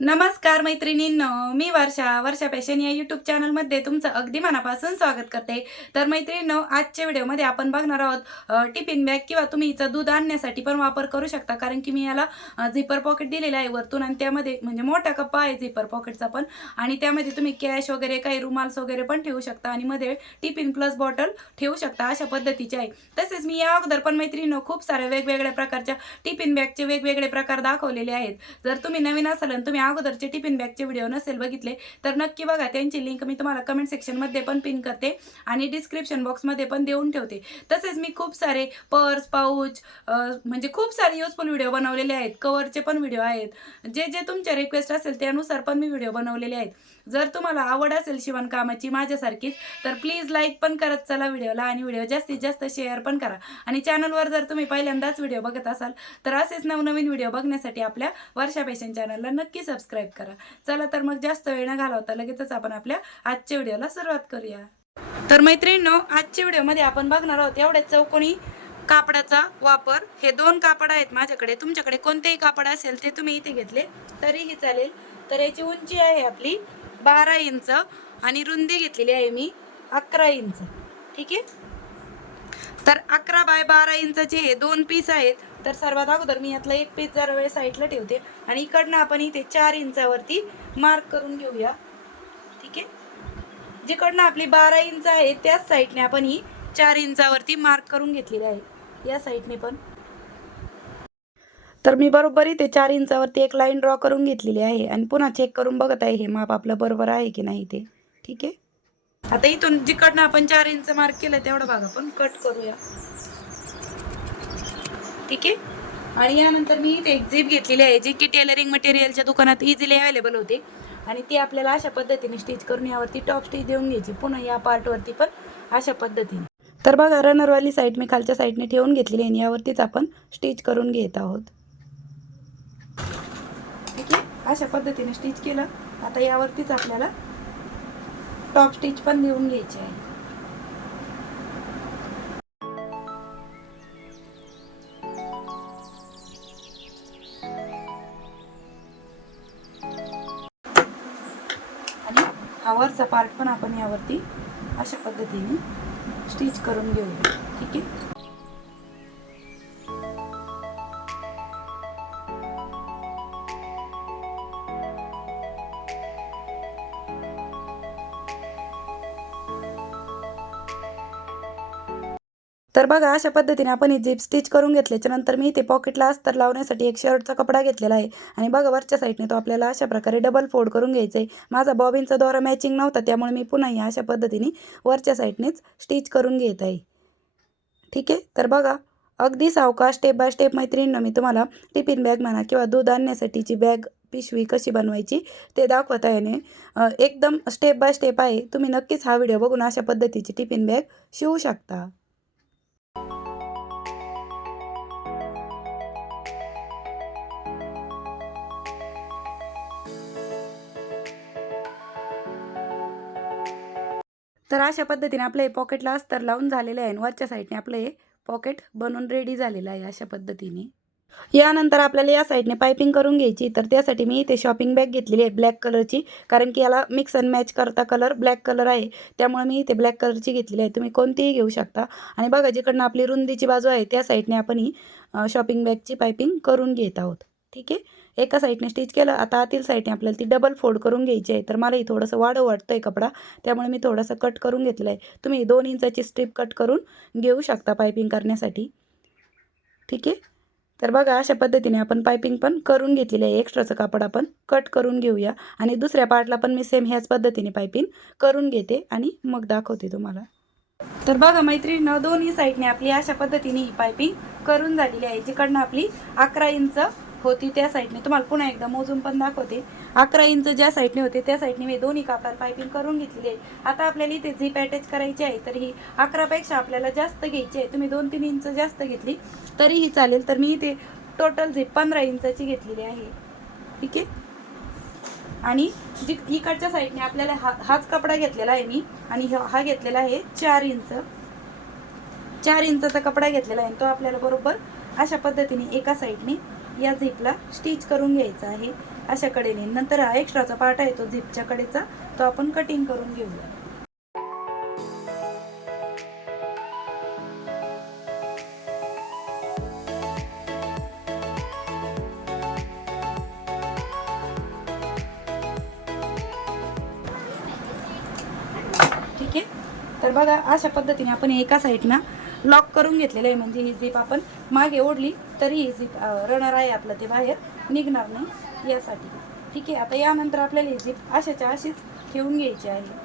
नमस्कार मैत्रिणींनो मी वर्षा वर्षा पॅशन या यूट्यूब चॅनलमध्ये तुमचं अगदी मनापासून स्वागत करते. तर मैत्रिणींनो आजच्या व्हिडिओमध्ये आपण बघणार आहोत टिफिन बॅग किंवा तुम्ही हिचं दूध आणण्यासाठी पण वापर करू शकता. कारण की मी याला झिपर पॉकेट दिलेलं आहे वरतून आणि त्यामध्ये म्हणजे मोठा कप्पा आहे झिपर पॉकेटचा पण. आणि त्यामध्ये तुम्ही कॅश वगैरे काही रुमाल्स वगैरे पण ठेवू शकता आणि मध्ये टिफिन प्लस बॉटल ठेवू शकता अशा पद्धतीचे आहे. तसेच मी या अगोदर पण मैत्रिणींनो खूप साऱ्या वेगवेगळ्या प्रकारच्या टिफिन बॅगचे वेगवेगळे प्रकार दाखवलेले आहेत. जर तुम्ही नवीन असाल आणि तुम्ही अगोदरचे टिफिन बॅगचे व्हिडिओ नसेल बघितले तर नक्की बघा. त्यांची लिंक मी तुम्हाला कमेंट सेक्शनमध्ये पण पिन करते आणि डिस्क्रिप्शन बॉक्समध्ये पण देऊन ठेवते. तसेच मी खूप सारे पर्स पाऊच म्हणजे खूप सारे युजफुल व्हिडिओ बनवलेले आहेत. कवरचे पण व्हिडिओ आहेत. जे जे तुमच्या रिक्वेस्ट असेल त्यानुसार पण मी व्हिडिओ बनवलेले आहेत. जर तुम्हाला आवड असेल शिवणकामाची माझ्यासारखीच तर प्लीज लाईक पण करत चला व्हिडिओला आणि व्हिडिओ जास्तीत जास्त शेअर पण करा. आणि चॅनलवर जर तुम्ही पहिल्यांदाच व्हिडिओ बघत असाल तर असेच नवनवीन व्हिडिओ बघण्यासाठी आपल्या वर्षा पेशन चॅनलला नक्की सबस्क्राईब करा. चला तर मग जास्त वेळ न घालवता लगेचच आपण आपल्या आजच्या व्हिडिओला सुरुवात करूया. तर मैत्रिणींनो आजच्या व्हिडिओमध्ये आपण बघणार आहोत एवढ्या चौकोनी कापडाचा वापर. हे दोन कापड आहेत माझ्याकडे. तुमच्याकडे कोणतेही कापड असेल ते तुम्ही इथे घेतले तरीही चालेल. तर याची उंची आहे आपली बारा इंच आणि रुंदी घेतलेली आहे मी अकरा इंच. ठीक आहे? तर अकरा बाय बारा इंचाचे हे दोन पीस आहेत. तर सर्वात अगोदर मी यातला एक पीस जरा वेळ साईडला ठेवते आणि इकडनं आपण इथे चार इंचावरती मार्क करून घेऊया. ठीक आहे? जिकडनं आपली बारा इंच आहे त्याच साईडने आपण ही चार इंचावरती मार्क करून घेतलेली आहे. या साईडने पण. तर मी बरोबर इथे चार इंचावरती एक लाईन ड्रॉ करून घेतलेली आहे. आणि पुन्हा चेक करून बघत आहे हे माप आपलं बरोबर आहे की नाही ते. ठीक आहे? आता इथून जिकडनं आपण चार इंच मार्क केलं तेवढं भाग आपण कट करूया. ठीक आहे? आणि यानंतर मी इथे एक झीप घेतलेली आहे जी की टेलरिंग मटेरियलच्या दुकानात इझिली अवेलेबल होते. आणि ती आपल्याला अशा पद्धतीने स्टिच करून यावरती टॉप स्टिच देऊन घ्यायची. पुन्हा या पार्टवरती पण अशा पद्धतीने. तर बघा रनरवाली साईड मी खालच्या साईडने ठेवून घेतलेली आहे आणि यावरतीच आपण स्टिच करून घेत आहोत. अशा पद्धतीने स्टिच केलं. आता यावरतीच आपल्याला टॉप स्टिच पण देऊन घ्यायची आहे. आणि हा वरचा पार्ट पण आपण यावरती अशा पद्धतीने स्टिच करून घेऊया. ठीक आहे? तर बघा अशा पद्धतीने आपण ही जीप स्टिच करून घेतल्याच्या नंतर मी इथे पॉकेटला अस्तर लावण्यासाठी एक शर्टचा कपडा घेतलेला आहे. आणि बघा वरच्या साईडने तो आपल्याला अशा प्रकारे डबल फोल्ड करून घ्यायचा आहे माझा बॉबिनचा दोरा मॅचिंग नव्हता त्यामुळे मी पुन्हा ही अशा पद्धतीने वरच्या साईडनेच स्टिच करून घेत आहे. ठीक आहे? तर बघा अगदी सावका स्टेप बाय स्टेप मैत्रिणीनं मी तुम्हाला टिफिन बॅग म्हणा किंवा दूध आणण्यासाठीची बॅग पिशवी कशी बनवायची ते दाखवत आहे आणि, एकदम स्टेप बाय स्टेप आहे. तुम्ही नक्कीच हा व्हिडिओ बघून अशा पद्धतीची टिफिन बॅग शिवू शकता. तर अशा पद्धतीने आपलं हे पॉकेटला अस्तर लावून झालेलं आहे आणि वरच्या साईडने आपलं हे पॉकेट बनवून रेडी झालेलं आहे अशा पद्धतीने. यानंतर आपल्याला या साईडने पायपिंग करून घ्यायची तर त्यासाठी मी इथे शॉपिंग बॅग घेतलेली आहे ब्लॅक कलरची कारण की याला मिक्स अँड मॅच करता कलर ब्लॅक कलर आहे. त्यामुळे मी इथे ब्लॅक कलरची घेतलेली आहे. तुम्ही कोणतीही घेऊ शकता. आणि बघा जिकडनं आपली रुंदीची बाजू आहे त्या साईडने आपण ही शॉपिंग बॅगची पायपिंग करून घेत आहोत. ठीक आहे? एका साईडने स्टिच केलं आता आतील साईडने आपल्याला ती डबल फोल्ड करून घ्यायची आहे. तर मला ही थोडंसं वाढव वाटतं आहे कपडा त्यामुळे मी थोडंसं कट करून घेतलं आहे. तुम्ही दोन इंचाची स्ट्रीप कट करून घेऊ शकता पायपिंग करण्यासाठी. ठीक आहे? तर बघा अशा पद्धतीने आपण पायपिंग पण करून घेतलेली आहे. एक्स्ट्राचं कापड आपण कट करून घेऊया. आणि दुसऱ्या पार्टला पण मी सेम ह्याच पद्धतीने पायपिंग करून घेते आणि मग दाखवते तुम्हाला. तर बघा मैत्रिणीनं दोन्ही साईडने आपली अशा पद्धतीने ही पायपिंग करून झालेली आहे जिकडनं आपली अकरा इंच होती त्या साईडने. तुम्हाला पुन्हा एकदा मोजून पण दाखवते. अकरा इंच ज्या साईडने होते त्या साईडने मी दोन्ही कापडाला पायपिंग करून घेतलेली आहे. आता आपल्याला इथे झीप अटॅच करायची आहे तर ही अकरापेक्षा आपल्याला जास्त घ्यायची आहे. तुम्ही दोन तीन इंच जास्त घेतली तरीही चालेल. तर मी इथे टोटल झीप पंधरा इंचाची घेतलेली आहे. ठीक आहे? आणि जी इकडच्या साईडने आपल्याला हा हाच कपडा घेतलेला आहे मी. आणि हा हा घेतलेला आहे चार इंच. चार इंचाचा कपडा घेतलेला आहे तो आपल्याला बरोबर अशा पद्धतीने एका साईडने या झिपला स्टिच करून घ्यायचा आहे. अशा कडेने नंतर हा एक्स्ट्राचा पार्ट आहे तो झिपच्या कडेचा तो आपण कटिंग करून घेऊया. ठीक आहे? तर बघा अशा पद्धतीने आपण एका साईडनं लॉक करून घेतलेलं आहे. म्हणजे ही झीप आपण मागे ओढली तरी ही झीप रनर आहे आपलं ते बाहेर. निघणार नाही यासाठी. ठीक आहे आता यानंतर आपल्याला ही झीप अशाच्या अशीच ठेवून घ्यायची आहे.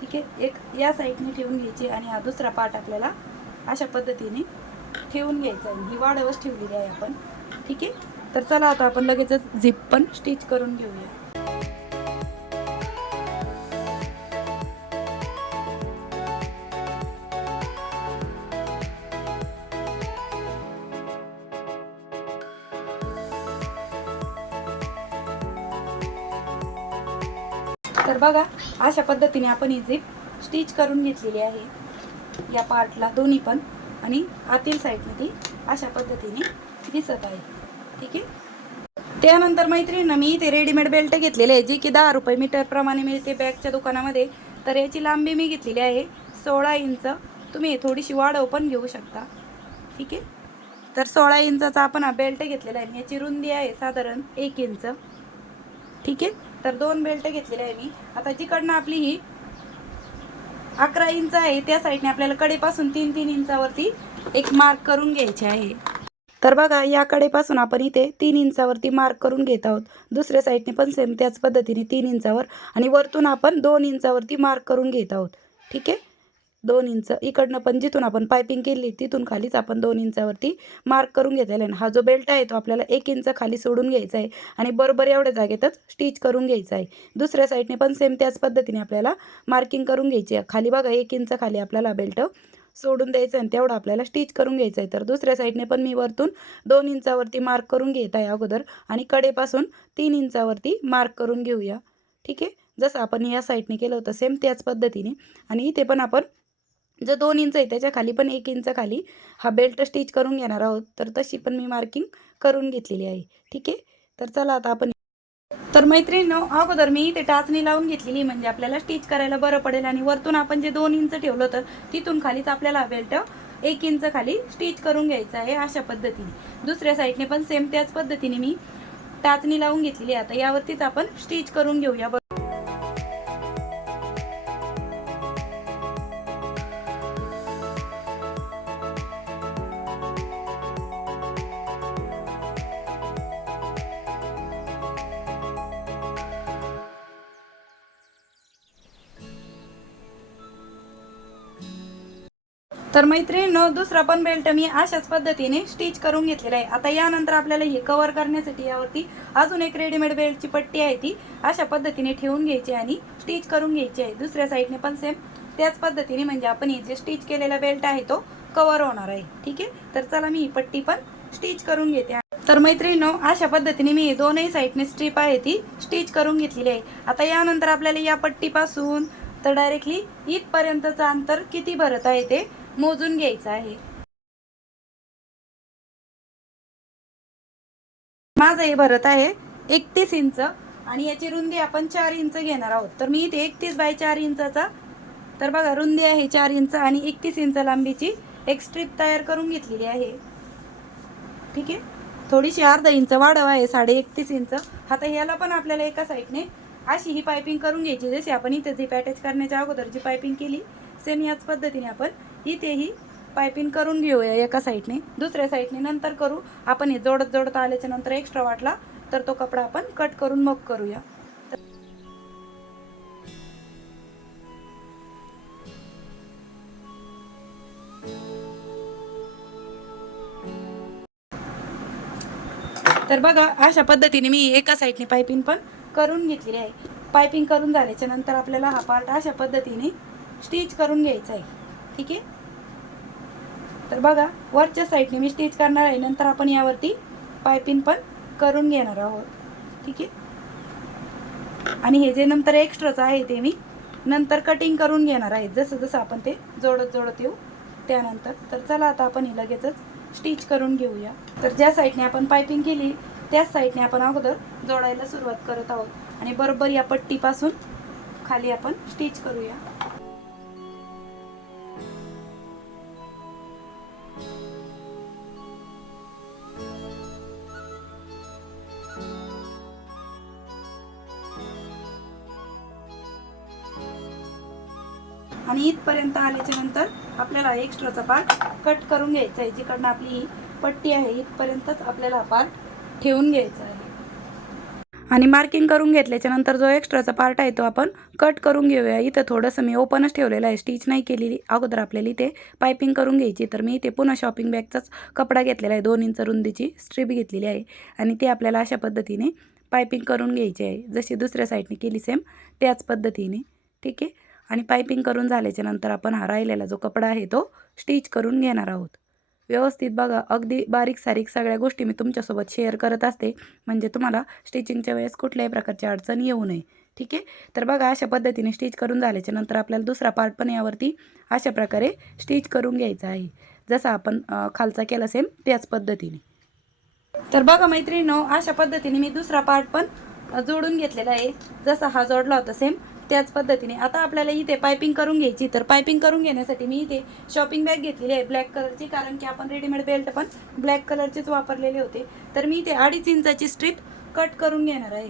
ठीक आहे एक या साईडने ठेवून घ्यायची आणि हा दुसरा पार्ट आपल्याला अशा पद्धतीने ठेवून घ्यायचा आहे. ही वाढवच ठेवलेली आहे आपण. ठीक आहे तर चला आता आपण लगेचच झिप पण स्टिच करून घेऊया. तर बघा अशा पद्धतीने आपण ही झीप स्टिच करून घेतलेली आहे. या पार्टला दोन्ही पण आणि आतील साईडने ती अशा पद्धतीने दिसत आहे. ठीक आहे? त्यानंतर मैत्रिणींना मी इथे रेडीमेड बेल्ट घेतलेले आहे जी की दहा रुपये मीटरप्रमाणे मिळते बॅगच्या दुकानामध्ये. तर याची लांबी मी घेतलेली आहे सोळा इंच. तुम्ही थोडीशी वाढव पण घेऊ शकता. ठीक आहे? तर सोळा इंचाचा आपण हा बेल्ट घेतलेला आहे याची रुंदी आहे साधारण एक इंच. ठीक आहे? तर दोन बेल्ट घेतलेले आहे मी. आता जिकडनं आपली ही अकरा इंच आहे त्या साईडने आपल्याला कडेपासून तीन तीन इंचावरती एक मार्क करून घ्यायचे आहे. तर बघा या कडेपासून आपण इथे तीन इंचावरती मार्क करून घेत आहोत. दुसऱ्या साईडने पण सेम त्याच पद्धतीने तीन इंचावर आणि वरतून आपण दोन इंचावरती मार्क करून घेत आहोत. ठीक आहे? दोन इंच. इकडनं पण जिथून आपण पायपिंग केली तिथून खालीच आपण दोन इंचावरती मार्क करून घेतलेला आहे. हा जो बेल्ट आहे तो आपल्याला एक इंच खाली सोडून घ्यायचा आहे. आणि बरोबर एवढ्या जागेतच स्टिच करून घ्यायचा आहे. दुसऱ्या साईडने पण सेम त्याच पद्धतीने आपल्याला मार्किंग करून घ्यायची आहे. खाली बघा एक इंच खाली आपल्याला बेल्ट सोडून द्यायचं आणि तेवढं आपल्याला स्टिच करून घ्यायचं आहे. तर दुसऱ्या साईडने पण मी वरतून दोन इंचावरती मार्क करून घेत आहे अगोदर. आणि कडेपासून तीन इंचावरती मार्क करून घेऊया. ठीक आहे? जसं आपण या साईडने केलं होतं सेम त्याच पद्धतीने. आणि इथे पण आपण जो दोन इंच आहे त्याच्याखाली पण एक इंच खाली हा बेल्ट स्टिच करून घेणार आहोत. तर तशी पण मी मार्किंग करून घेतलेली आहे. ठीक आहे? तर चला आता आपण तर मैत्रिणीनं अगोदर मी इथे टाचणी लावून घेतलेली म्हणजे आपल्याला स्टिच करायला बरं पडेल आणि वरतून आपण जे दोन इंच ठेवलं होतं तिथून खालीच आपल्याला बेल्ट एक इंच खाली स्टिच करून घ्यायचं आहे अशा पद्धतीने. दुसऱ्या साईडने पण सेम त्याच पद्धतीने मी टाचणी लावून घेतलेली आहे. आता यावरतीच आपण स्टिच करून घेऊया. बरं तर मैत्रिणींनो दुसरा पण बेल्ट मी अशाच पद्धतीने स्टिच करून घेतलेला आहे. आता यानंतर आपल्याला हे कव्हर करण्यासाठी यावरती अजून एक रेडीमेड बेल्टची पट्टी आहे ती. अशा पद्धतीने ठेवून घ्यायची आणि स्टिच करून घ्यायची आहे. दुसऱ्या साईडने पण सेम त्याच पद्धतीने म्हणजे आपण हे जे स्टिच केलेला बेल्ट आहे तो कव्हर होणार आहे. ठीक आहे? तर चला मी ही पट्टी पण स्टिच करून घेते. तर मैत्रिणीनो अशा पद्धतीने मी दोनही साईडने स्ट्रीप आहे ती स्टिच करून घेतलेली आहे. आता यानंतर आपल्याला या पट्टीपासून तर डायरेक्टली इथपर्यंतचं अंतर किती भरत आहे ते मोजून घ्यायचं आहे. माझं हे भरत आहे एकतीस इंच आणि याची रुंदी आपण चार इंच घेणार आहोत. तर मी इथे एकतीस बाय चार इंचाचा तर बघा रुंदी आहे चार इंच आणि एकतीस इंच लांबीची एक स्ट्रीप तयार करून घेतलेली आहे. ठीक आहे? थोडीशी अर्धा इंच वाढव आहे साडे एकतीस इंच. आता ह्याला पण आपल्याला एका साईडने अशी ही पायपिंग करून घ्यायची जशी आपण इथे झीप अटॅच करण्याच्या अगोदर जी पायपिंग केली सेम याच पद्धतीने आपण इथेही पायपिंग करून घेऊया एका साईडने. दुसऱ्या साईडने नंतर करू. आपण हे जोडत जोडत आल्याच्यानंतर एक्स्ट्रा वाटला तर तो कपडा आपण कट करून मग करूया. तर बघा अशा पद्धतीने मी एका साईडने पायपिंग पण करून घेतलेली आहे. पायपिंग करून झाल्याच्यानंतर आपल्याला हा पार्ट अशा पद्धतीने स्टिच करून घ्यायचं आहे. ठीक आहे? तर बघा वरच्या साईडने मी स्टिच करणार आहे. नंतर आपण यावरती पायपिंग पण करून घेणार आहोत. ठीक आहे? आणि हे जे नंतर एक्स्ट्राचं आहे ते मी नंतर कटिंग करून घेणार आहे. जसं जसं आपण ते जोडत जोडत येऊ त्यानंतर. तर चला आता आपण हे लगेचच स्टिच करून घेऊया. तर ज्या साईडने आपण पायपिंग केली त्याच साईडने आपण अगोदर जोडायला सुरुवात करत आहोत. आणि बरोबर या पट्टीपासून खाली आपण स्टिच करूया. आपल्याला एक्स्ट्राचा पार्ट कट करून घ्यायचा आहे जिकडनं आपली ही पट्टी आहे इथपर्यंतच आपल्याला हा पार्ट ठेवून घ्यायचा आहे. आणि मार्किंग करून घेतल्याच्यानंतर जो एक्स्ट्राचा पार्ट आहे तो आपण कट करून घेऊया. इथं थोडंसं मी ओपनच ठेवलेलं आहे स्टिच नाही केलेली. अगोदर आपल्याला इथे पायपिंग करून घ्यायची तर मी इथे पुन्हा शॉपिंग बॅगचाच कपडा घेतलेला आहे. दोन इंच रुंदीची स्ट्रीप घेतलेली आहे. आणि ती आपल्याला अशा पद्धतीने पायपिंग करून घ्यायची आहे. जशी दुसऱ्या साईडने केली सेम त्याच पद्धतीने. ठीक आहे? आणि पायपिंग करून झाल्याच्यानंतर आपण हा राहिलेला जो कपडा आहे तो स्टिच करून घेणार आहोत. व्यवस्थित बघा अगदी बारीक सारीक सगळ्या गोष्टी मी तुमच्यासोबत शेअर करत असते. म्हणजे तुम्हाला स्टिचिंगच्या वेळेस कुठल्याही प्रकारची अडचण येऊ नये. ठीक आहे? तर बघा अशा पद्धतीने स्टिच करून झाल्याच्यानंतर आपल्याला दुसरा पार्ट पण यावरती अशा प्रकारे स्टिच करून घ्यायचा आहे. जसा आपण खालचा केला सेम त्याच पद्धतीने. तर बघा मैत्रिणी अशा पद्धतीने मी दुसरा पार्ट पण जोडून घेतलेला आहे. जसा हा जोडला होता सेम त्याच पद्धतीने. आता आपल्याला इथे पायपिंग करून घ्यायची. तर पायपिंग करून घेण्यासाठी मी इथे शॉपिंग बॅग घेतलेली आहे ब्लॅक कलरची कारण की आपण रेडीमेड बेल्ट पण ब्लॅक कलरचेच वापरलेले होते. तर मी इथे अडीच इंचाची स्ट्रीप कट करून घेणार आहे.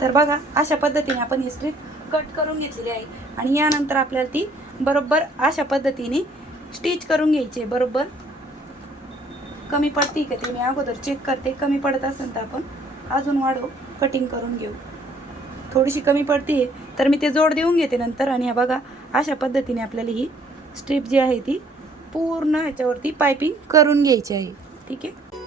तर बघा अशा पद्धतीने आपण ही स्ट्रीप कट करून घेतलेली आहे. आणि यानंतर आपल्याला ती बरोबर अशा पद्धतीने स्टिच करून घ्यायची आहे. बरोबर? कमी पडते का ते मी अगोदर चेक करते. कमी पडत असेल तर आपण अजून वाढव कटिंग करून घेऊ. थोडीशी कमी पडते तर मी ते जोड देऊन घेते नंतर. आणि हा बघा अशा पद्धतीने आपल्याला ही स्ट्रीप जी आहे ती पूर्ण ह्याच्यावरती पायपिंग करून घ्यायची आहे. ठीक आहे?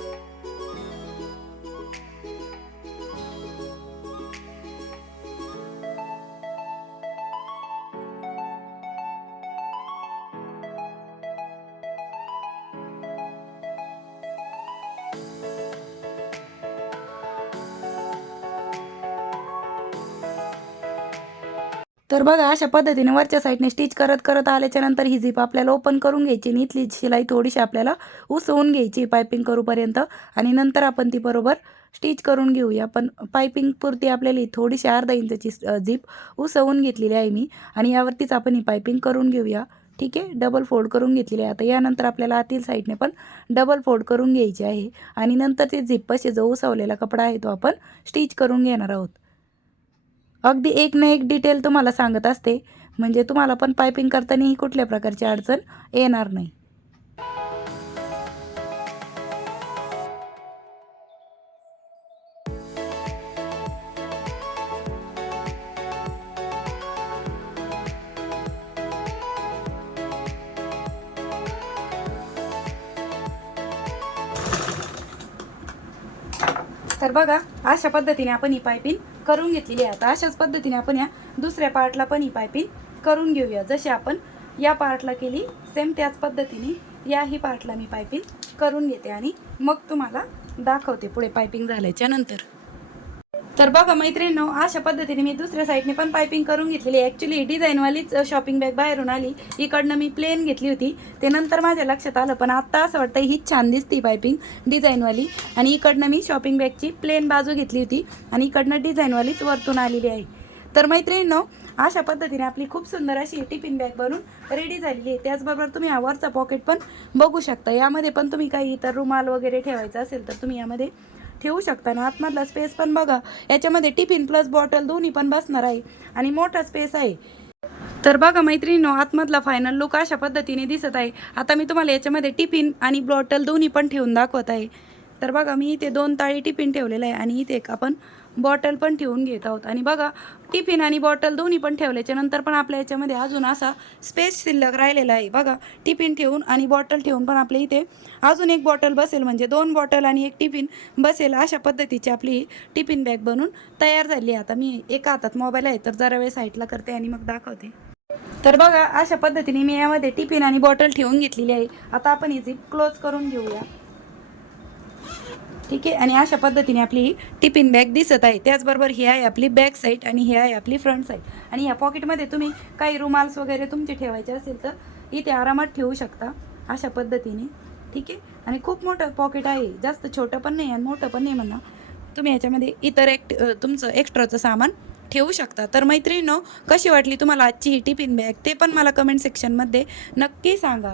तर बघा अशा पद्धतीने वरच्या साईडने स्टिच करत करत आल्याच्यानंतर ही झिप आपल्याला ओपन करून घ्यायची आणि इथली शिलाई थोडीशी आपल्याला उसवून घ्यायची पायपिंग करूपर्यंत. आणि नंतर आपण ती बरोबर स्टिच करून घेऊया. पण पायपिंग पुरती आपल्याला थोडीशी अर्धा इंचची झिप उसवून घेतलेली आहे मी. आणि यावरतीच आपण ही पायपिंग करून घेऊया. ठीक आहे? डबल फोल्ड करून घेतलेली आहे. आता यानंतर आपल्याला आतील साईडने पण डबल फोल्ड करून घ्यायची आहे. आणि नंतर ते झिप्पाशी जो उसवलेला कपडा आहे तो आपण स्टिच करून घेणार आहोत. अगदी एक ना एक डिटेल तुम्हाला सांगत असते. म्हणजे तुम्हाला पण पायपिंग करतानाही कुठल्या प्रकारची अडचण येणार नाही. बघा अशा पद्धतीने आपण ही पायपिंग करून घेतलेली आहे. आता अशाच पद्धतीने आपण या दुसऱ्या पार्टला पण ही पायपिंग करून घेऊया. जशी आपण या पार्टला केली सेम त्याच पद्धतीने याही पार्टला मी पायपिंग करून घेते आणि मग तुम्हाला दाखवते पुढे पायपिंग झाल्याच्यानंतर. तर बघा मैत्रिणींनो अशा पद्धतीने मी दुसऱ्या साईडने पण पायपिंग करून घेतलेली ॲक्च्युली डिझाईनवालीच शॉपिंग बॅग बाहेरून आली. इकडनं मी प्लेन घेतली होती. ते नंतर माझ्या लक्षात आलं पण आत्ता असं वाटतं हीच छान दिसती पायपिंग डिझाईनवाली आणि इकडनं मी शॉपिंग बॅगची प्लेन बाजू घेतली होती आणि इकडनं डिझाईनवालीच वरतून आलेली आहे. तर मैत्रिणींनो अशा पद्धतीने आपली खूप सुंदर अशी टिफिन बॅग बनून रेडी झालेली आहे. त्याचबरोबर तुम्ही हा वरचा पॉकेट पण बघू शकता. यामध्ये पण तुम्ही काही इतर रुमाल वगैरे ठेवायचा असेल तर तुम्ही यामध्ये ठेवू शकता ना? आतमधला स्पेस पण बघा. याच्यामध्ये टिफिन प्लस बॉटल दोन्ही पण बसणार आहे. आणि मोठा स्पेस आहे. तर बघा मैत्रिणीनो आतमधला फायनल लुक अशा पद्धतीने दिसत आहे. आता मी तुम्हाला याच्यामध्ये टिफिन आणि बॉटल दोन्ही पण ठेवून दाखवत आहे. तर बघा मी इथे दोन ताळी टिफिन ठेवलेलं आहे आणि इथे एक आपण बॉटल पण ठेवून घेत आहोत. आणि बघा टिफिन आणि बॉटल दोन्ही पण ठेवल्याच्या नंतर पण आपल्या याच्यामध्ये अजून असा स्पेस शिल्लक राहिलेला आहे. बघा टिफिन ठेवून आणि बॉटल ठेवून पण आपल्या इथे अजून एक बॉटल बसेल. म्हणजे दोन बॉटल आणि एक टिफिन बसेल अशा पद्धतीची आपली ही टिफिन बॅग बनून तयार झाली आहे. आता मी एका हातात मोबाईल आहे तर जरा वेळ साईडला करते आणि मग दाखवते. तर बघा अशा पद्धतीने मी यामध्ये टिफिन आणि बॉटल ठेवून घेतलेली आहे. आता आपण ही झीप क्लोज करून घेऊया. ठीक आहे? आणि अशा पद्धतीने आपली ही टिफिन बॅग दिसत आहे. त्याचबरोबर ही आहे आपली बॅक साईड आणि ही आहे आपली फ्रंट साईड आणि या पॉकेटमध्ये तुम्ही काही रुमाल्स वगैरे तुमचे ठेवायचे असेल तर इथे आरामात ठेवू शकता अशा पद्धतीने. ठीक आहे? आणि खूप मोठं पॉकेट आहे. जास्त छोटं पण नाही आणि मोठं पण नाही म्हणा. तुम्ही याच्यामध्ये इतर एक तुमचं एक्स्ट्राचं सामान ठेवू शकता. तर मैत्रिणीनो कशी वाटली तुम्हाला आजची ही टिफिन बॅग? ते पण मला कमेंट सेक्शनमध्ये नक्की सांगा.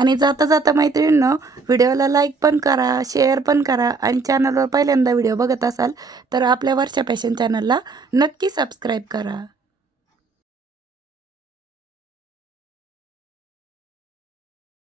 आणि जाता जाता मैत्रिणींनो व्हिडिओला लाईक पण करा शेअर पण करा आणि चॅनलवर पहिल्यांदा व्हिडिओ बघत असाल तर आपल्या वर्षा पॅशन चॅनलला नक्की सबस्क्राईब करा.